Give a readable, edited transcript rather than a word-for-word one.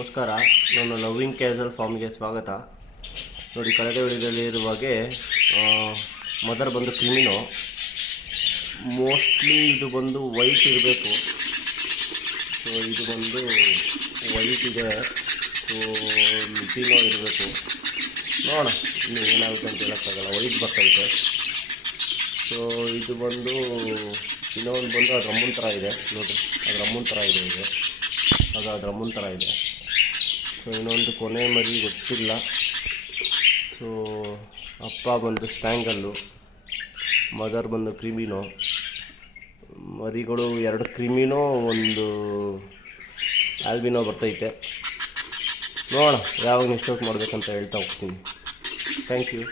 ನಮಸ್ಕಾರ, ನನ್ನ loving castle ಫಾರ್ಮ್ಗೆ ಸ್ವಾಗತ. ನೋಡಿ, ಕಳೆದ ವಿಡಿಯೋದಲ್ಲಿ ಇರುವ ಹಾಗೆ ಮದರ್ ಬಂದು ಕ್ರಿಮಿನೋ. ಮೋಸ್ಟ್ಲಿ ಇದು ಬಂದು ವೈಟ್ ಇರಬೇಕು. ಸೊ ಇದು ಬಂದು ವೈಟ್ ಇದೆ. ಸೊ ಲಿಟಿನೋ ಇರಬೇಕು. ನೋಡೋಣ ಇನ್ನು ಏನಾಗುತ್ತೆ ಅಂತ ಹೇಳೋಕ್ಕಾಗಲ್ಲ. ವೈಟ್ ಬರ್ತೈತೆ. ಸೊ ಇದು ಬಂದು ಇನ್ನೊಂದು ಬಂದು ಅದು ರಮ್ಮನ್ ಥರ ಇದೆ. ನೋಡಿ, ಅದು ರಮ್ಮನ್ ಥರ ಇದೆ. ಇದು ಅದು ರಮ್ಮನ್ ಥರ ಇದೆ. ಸೊ ಇನ್ನೊಂದು ಕೊನೆ ಮರಿ ಗೊತ್ತಿಲ್ಲ. ಸೊ ಅಪ್ಪ ಬಂದು ಸ್ಟ್ಯಾಂಗಲ್ಲು, ಮದರ್ ಬಂದು ಕ್ರಿಮಿನೋ. ಮರಿಗಳು 2 ಕ್ರಿಮಿನೋ, 1 ಆಲ್ಬಿನೋ ಬರ್ತೈತೆ. ನೋಡೋಣ ಯಾವಾಗ ನೆಕ್ಸ್ಟ್ ಔಟ್ ಮಾಡಬೇಕಂತ ಹೇಳ್ತಾ ಹೋಗ್ತೀನಿ. Thank you.